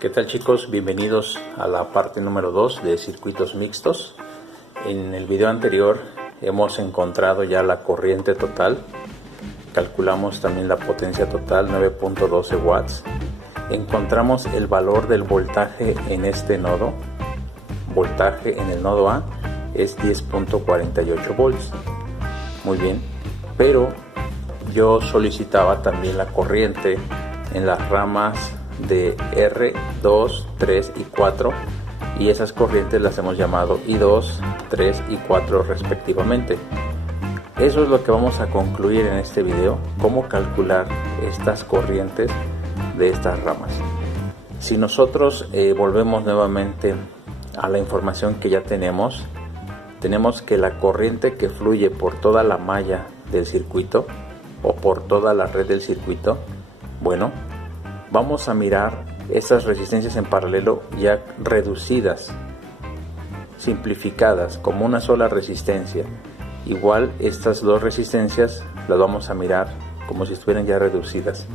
¿Qué tal, chicos? Bienvenidos a la parte número 2 de circuitos mixtos. En el video anterior hemos encontrado ya la corriente total, calculamos también la potencia total, 9.12 watts. Encontramos el valor del voltaje en este nodo. Voltaje en el nodo A es 10.48 volts. Muy bien, pero yo solicitaba también la corriente en las ramas de R2, 3 y 4, y esas corrientes las hemos llamado I2, 3 y 4 respectivamente. Eso es lo que vamos a concluir en este video, cómo calcular estas corrientes de estas ramas. Si nosotros volvemos nuevamente a la información que ya tenemos que la corriente que fluye por toda la malla del circuito o por toda la red del circuito, bueno, vamos a mirar estas resistencias en paralelo ya reducidas, simplificadas como una sola resistencia. Igual estas dos resistencias las vamos a mirar como si estuvieran ya reducidas.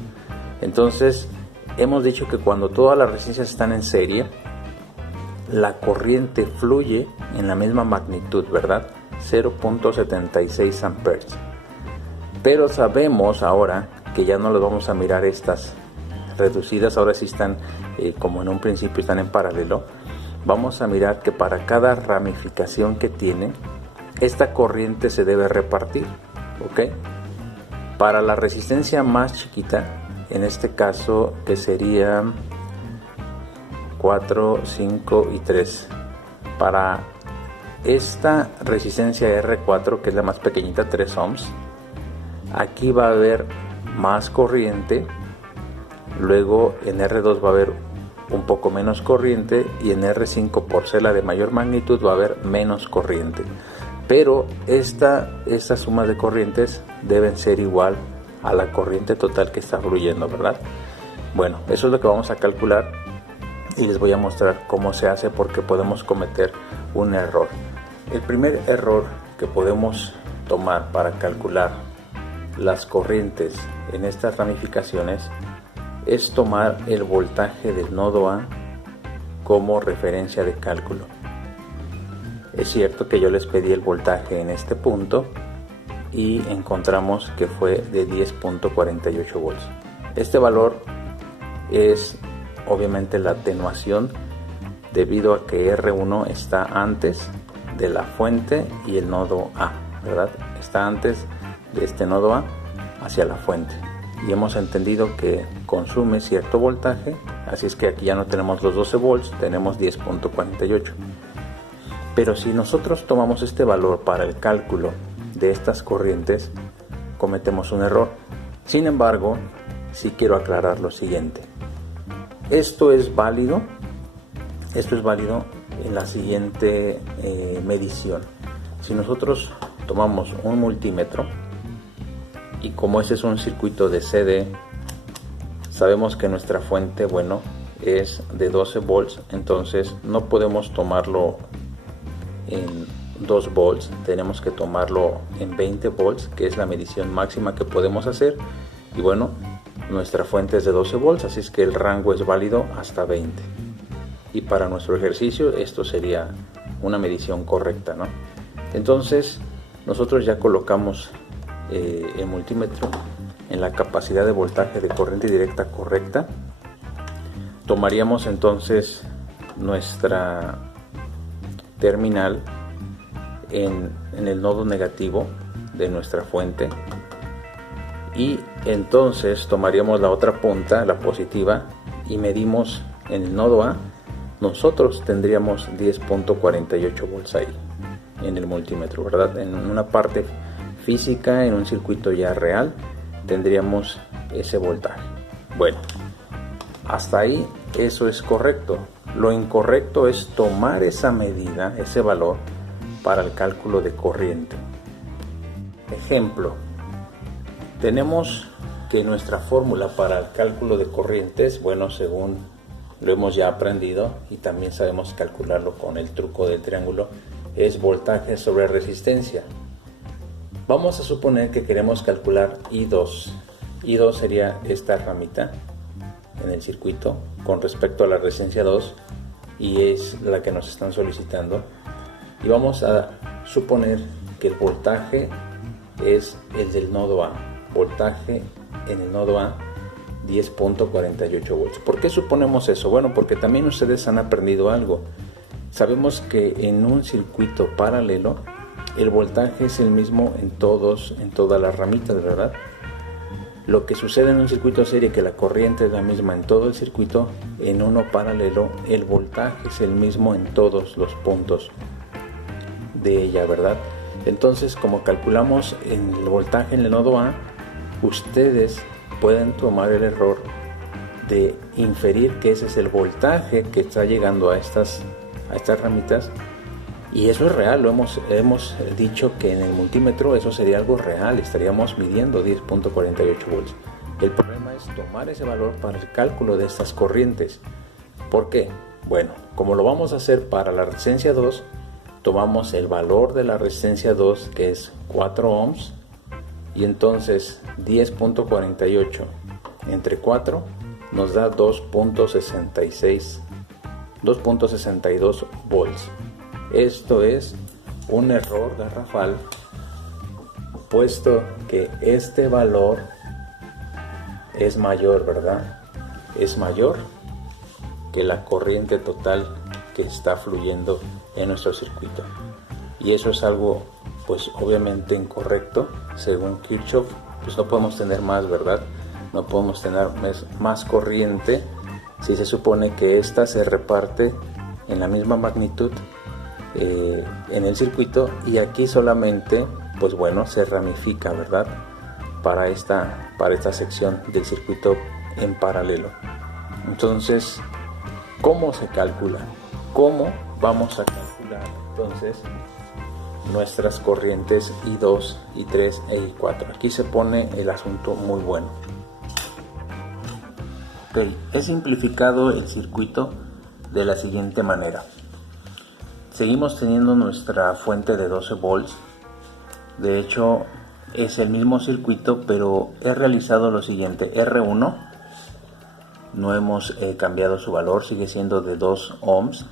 Entonces hemos dicho que cuando todas las resistencias están en serie, la corriente fluye en la misma magnitud, ¿verdad? 0.76 amperes. Pero sabemos ahora que ya no las vamos a mirar estas reducidas, ahora sí están como en un principio están en paralelo. Vamos a mirar que para cada ramificación que tiene, esta corriente se debe repartir, ¿ok? Para la resistencia más chiquita, en este caso que sería 4, 5 y 3, para esta resistencia R4, que es la más pequeñita, 3 ohms, aquí va a haber más corriente. Luego en R2 va a haber un poco menos corriente, y en R5, por ser la de mayor magnitud, va a haber menos corriente. Pero estas sumas de corrientes deben ser igual a la corriente total que está fluyendo, ¿verdad? Bueno, eso es lo que vamos a calcular y les voy a mostrar cómo se hace, porque podemos cometer un error. El primer error que podemos tomar para calcular las corrientes en estas ramificaciones es tomar el voltaje del nodo A como referencia de cálculo. Es cierto que yo les pedí el voltaje en este punto y encontramos que fue de 10.48 volts. Este valor es obviamente la atenuación debido a que R1 está antes de la fuente y el nodo A, ¿verdad? Está antes de este nodo A hacia la fuente. Y hemos entendido que consume cierto voltaje, así es que aquí ya no tenemos los 12 volts, tenemos 10.48. Pero si nosotros tomamos este valor para el cálculo de estas corrientes, cometemos un error. Sin embargo, sí quiero aclarar lo siguiente. Esto es válido en la siguiente medición. Si nosotros tomamos un multímetro, y como ese es un circuito de CD, sabemos que nuestra fuente, bueno, es de 12 volts, entonces no podemos tomarlo en 2 volts, tenemos que tomarlo en 20 volts, que es la medición máxima que podemos hacer. Y bueno, nuestra fuente es de 12 volts, así es que el rango es válido hasta 20. Y para nuestro ejercicio esto sería una medición correcta, ¿no? Entonces nosotros ya colocamos el multímetro en la capacidad de voltaje de corriente directa correcta. Tomaríamos entonces nuestra terminal en el nodo negativo de nuestra fuente, y entonces tomaríamos la otra punta, la positiva, y medimos en el nodo A. Nosotros tendríamos 10.48 volts ahí en el multímetro, ¿verdad? En una parte física, en un circuito ya real, tendríamos ese voltaje. Bueno, hasta ahí eso es correcto. Lo incorrecto es tomar esa medida, ese valor, para el cálculo de corriente. Ejemplo, tenemos que nuestra fórmula para el cálculo de corrientes, bueno, según lo hemos ya aprendido y también sabemos calcularlo con el truco del triángulo, es voltaje sobre resistencia. Vamos a suponer que queremos calcular I2. I2 sería esta ramita en el circuito con respecto a la resistencia 2 y es la que nos están solicitando. Y vamos a suponer que el voltaje es el del nodo A. Voltaje en el nodo A 10.48 volts. ¿Por qué suponemos eso? Bueno, porque también ustedes han aprendido algo. Sabemos que en un circuito paralelo el voltaje es el mismo en todas las ramitas, ¿verdad? Lo que sucede en un circuito serie, que la corriente es la misma en todo el circuito, en uno paralelo el voltaje es el mismo en todos los puntos de ella, ¿verdad? Entonces, como calculamos el voltaje en el nodo A, ustedes pueden tomar el error de inferir que ese es el voltaje que está llegando a estas ramitas, y eso es real. Lo hemos dicho que en el multímetro eso sería algo real, estaríamos midiendo 10.48 volts. El problema es tomar ese valor para el cálculo de estas corrientes. ¿Por qué? Bueno, como lo vamos a hacer para la resistencia 2, tomamos el valor de la resistencia 2, que es 4 ohms, y entonces 10.48 entre 4 nos da 2.62 volts. Esto es un error garrafal, puesto que este valor es mayor, ¿verdad? Es mayor que la corriente total que está fluyendo en nuestro circuito. Y eso es algo, pues obviamente incorrecto. Según Kirchhoff, pues no podemos tener más, ¿verdad? No podemos tener más corriente si se supone que esta se reparte en la misma magnitud en el circuito, y aquí solamente, pues bueno, se ramifica, ¿verdad? Para esta sección del circuito en paralelo. Entonces, ¿cómo se calcula? ¿Cómo vamos a calcular entonces nuestras corrientes I2, I3 e I4? Aquí se pone el asunto muy bueno. Ok, he simplificado el circuito de la siguiente manera. Seguimos teniendo nuestra fuente de 12 volts. De hecho, es el mismo circuito, pero he realizado lo siguiente. R1, no hemos cambiado su valor, sigue siendo de 2 ohms.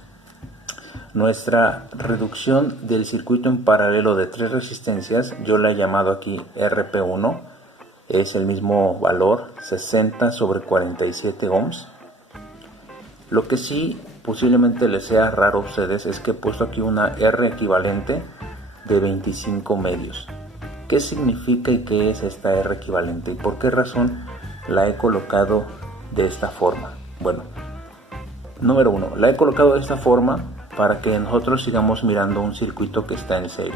Nuestra reducción del circuito en paralelo de 3 resistencias, yo la he llamado aquí RP1, es el mismo valor, 60 sobre 47 ohms. Lo que sí posiblemente les sea raro a ustedes es que he puesto aquí una R equivalente de 25 medios. ¿Qué significa y qué es esta R equivalente? ¿Y por qué razón la he colocado de esta forma? Bueno, número 1, la he colocado de esta forma para que nosotros sigamos mirando un circuito que está en serie,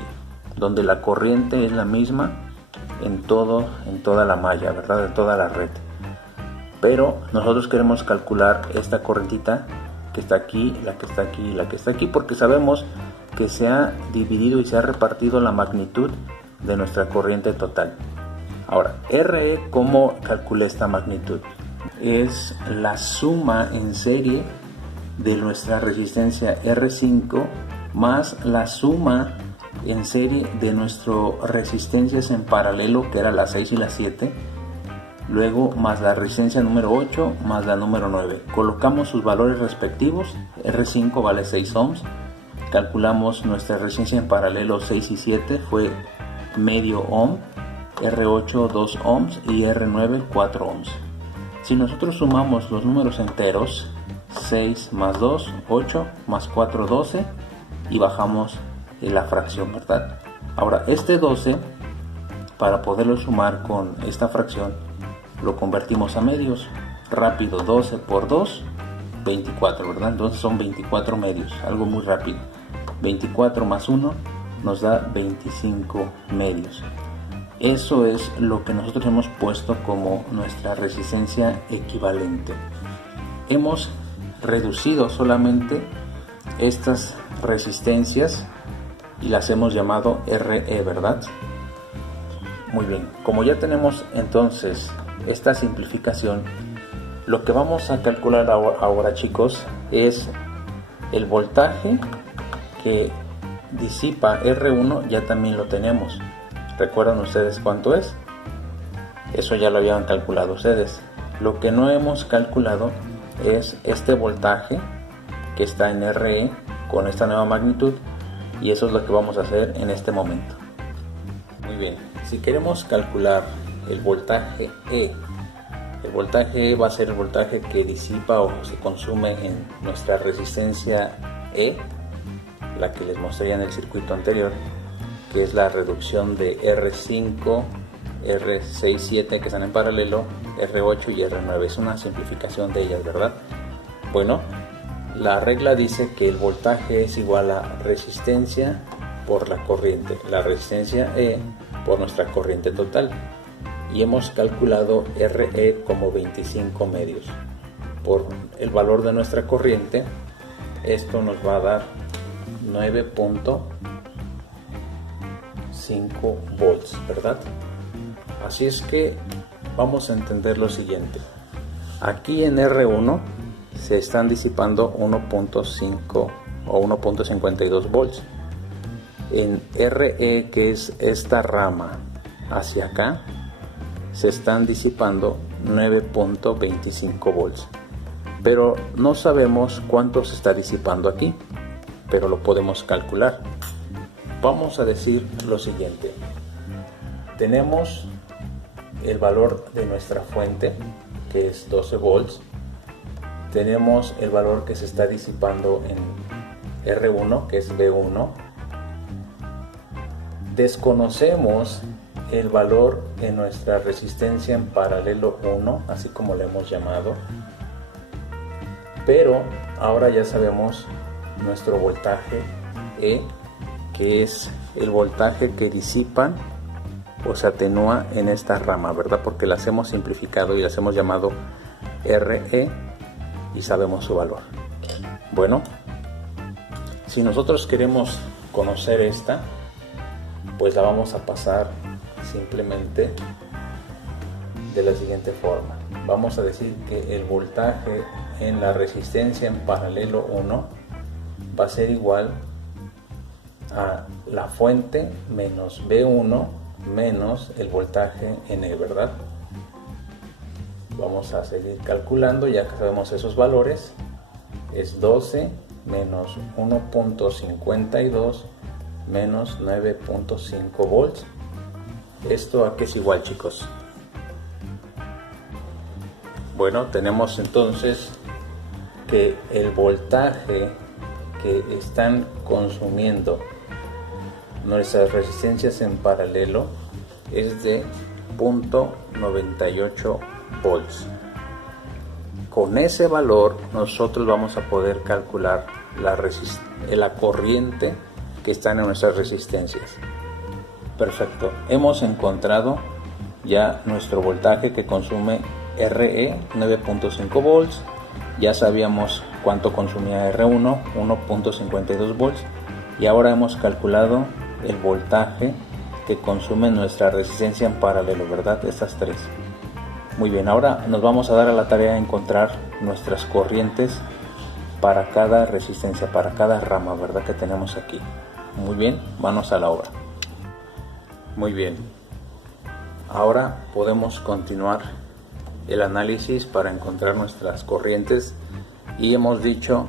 donde la corriente es la misma en toda la malla, ¿verdad? En toda la red. Pero nosotros queremos calcular esta corrientita que está aquí, la que está aquí y la que está aquí, porque sabemos que se ha dividido y se ha repartido la magnitud de nuestra corriente total. Ahora, RE, ¿cómo calculé esta magnitud? Es la suma en serie de nuestra resistencia R5 más la suma en serie de nuestras resistencias en paralelo, que era la 6 y la 7, luego más la resistencia número 8 más la número 9. Colocamos sus valores respectivos. R5 vale 6 ohms. Calculamos nuestra resistencia en paralelo 6 y 7, fue medio ohm. R8 2 ohms y R9 4 ohms. Si nosotros sumamos los números enteros, 6 más 2, 8, más 4, 12, y bajamos la fracción, ¿verdad? Ahora, este 12, para poderlo sumar con esta fracción, lo convertimos a medios. Rápido, 12 por 2, 24, ¿verdad? Entonces son 24 medios, algo muy rápido. 24 más 1 nos da 25 medios. Eso es lo que nosotros hemos puesto como nuestra resistencia equivalente. Hemos reducido solamente estas resistencias y las hemos llamado RE, ¿verdad? Muy bien, como ya tenemos entonces esta simplificación, lo que vamos a calcular ahora, chicos, es el voltaje que disipa R1. Ya también lo tenemos. ¿Recuerdan ustedes cuánto es? Eso ya lo habían calculado ustedes. Lo que no hemos calculado es este voltaje que está en RE con esta nueva magnitud, y eso es lo que vamos a hacer en este momento. Muy bien, si queremos calcular el voltaje E, el voltaje E va a ser el voltaje que disipa o se consume en nuestra resistencia E, la que les mostré en el circuito anterior, que es la reducción de R5, R6, 7 que están en paralelo, R8 y R9. Es una simplificación de ellas, ¿verdad? Bueno, la regla dice que el voltaje es igual a resistencia por la corriente, la resistencia E por nuestra corriente total, y hemos calculado RE como 25 medios. Por el valor de nuestra corriente, esto nos va a dar 9.5 volts, ¿verdad? Así es que vamos a entender lo siguiente. Aquí en R1 se están disipando 1.5 o 1.52 volts. En RE, que es esta rama hacia acá, se están disipando 9.25 volts. Pero no sabemos cuánto se está disipando aquí, pero lo podemos calcular. Vamos a decir lo siguiente. Tenemos el valor de nuestra fuente, que es 12 volts. Tenemos el valor que se está disipando en R1, que es V1. Desconocemos el valor en nuestra resistencia en paralelo 1, así como le hemos llamado, pero ahora ya sabemos nuestro voltaje E, que es el voltaje que disipan o se atenúa en esta rama, ¿verdad? Porque las hemos simplificado y las hemos llamado RE y sabemos su valor. Bueno, si nosotros queremos conocer esta, pues la vamos a pasar simplemente de la siguiente forma. Vamos a decir que el voltaje en la resistencia en paralelo 1 va a ser igual a la fuente menos V1 menos el voltaje en E, ¿verdad? Vamos a seguir calculando, ya que sabemos esos valores. Es 12 menos 1.52 menos 9.5 volts. ¿Esto a qué es igual, chicos? Bueno, tenemos entonces que el voltaje que están consumiendo nuestras resistencias en paralelo es de 0.98 volts. Con ese valor nosotros vamos a poder calcular la corriente que está en nuestras resistencias. Perfecto, hemos encontrado ya nuestro voltaje que consume RE, 9.5 volts. Ya sabíamos cuánto consumía R1, 1.52 volts, y ahora hemos calculado el voltaje que consume nuestra resistencia en paralelo, ¿verdad? Estas tres. Muy bien, ahora nos vamos a dar a la tarea de encontrar nuestras corrientes para cada resistencia, para cada rama, ¿verdad? Que tenemos aquí. Muy bien, manos a la obra. Muy bien, ahora podemos continuar el análisis para encontrar nuestras corrientes, y hemos dicho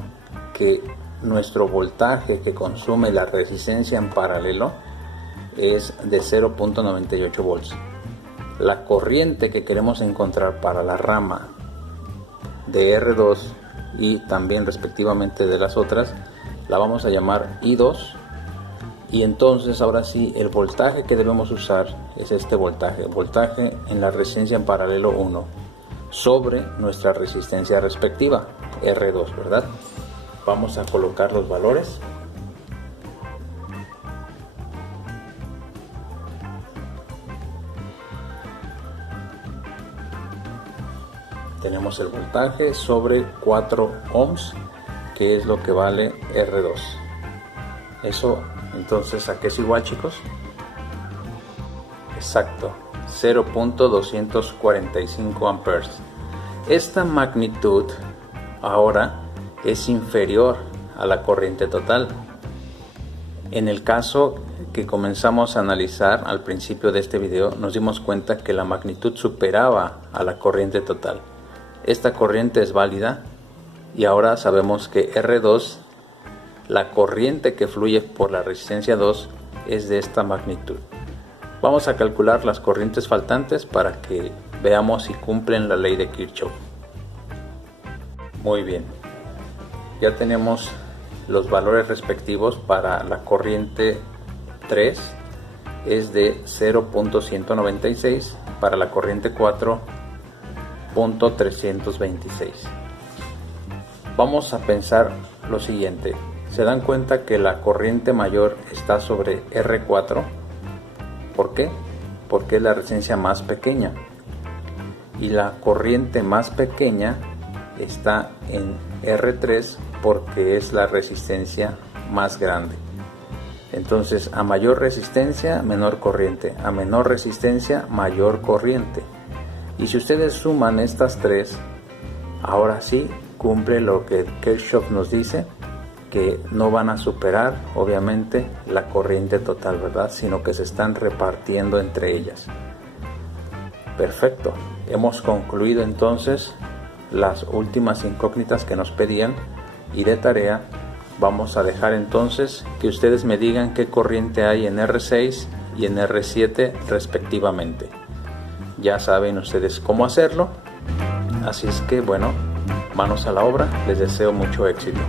que nuestro voltaje que consume la resistencia en paralelo es de 0.98 volts. La corriente que queremos encontrar para la rama de R2 y también respectivamente de las otras la vamos a llamar I2, y entonces ahora sí el voltaje que debemos usar es este voltaje en la resistencia en paralelo 1 sobre nuestra resistencia respectiva R2, ¿verdad? Vamos a colocar los valores. Tenemos el voltaje sobre 4 ohms, que es lo que vale R2. Eso entonces, ¿a qué es igual, chicos? Exacto, 0.245 amperes. Esta magnitud ahora es inferior a la corriente total. En el caso que comenzamos a analizar al principio de este video, nos dimos cuenta que la magnitud superaba a la corriente total. esta corriente es válida y ahora sabemos que R2, la corriente que fluye por la resistencia 2, es de esta magnitud. Vamos a calcular las corrientes faltantes para que veamos si cumplen la ley de Kirchhoff. Muy bien, ya tenemos los valores respectivos. Para la corriente 3 es de 0.196, para la corriente 4 0.326. Vamos a pensar lo siguiente: ¿se dan cuenta que la corriente mayor está sobre R4? ¿Por qué? Porque es la resistencia más pequeña, y la corriente más pequeña está en R3 porque es la resistencia más grande. Entonces, a mayor resistencia, menor corriente; a menor resistencia, mayor corriente. Y si ustedes suman estas tres, ahora sí cumple lo que Kirchhoff nos dice, que no van a superar obviamente la corriente total, ¿verdad? Sino que se están repartiendo entre ellas. Perfecto, hemos concluido entonces las últimas incógnitas que nos pedían, y de tarea vamos a dejar entonces que ustedes me digan qué corriente hay en R6 y en R7 respectivamente. Ya saben ustedes cómo hacerlo, así es que bueno, manos a la obra, les deseo mucho éxito.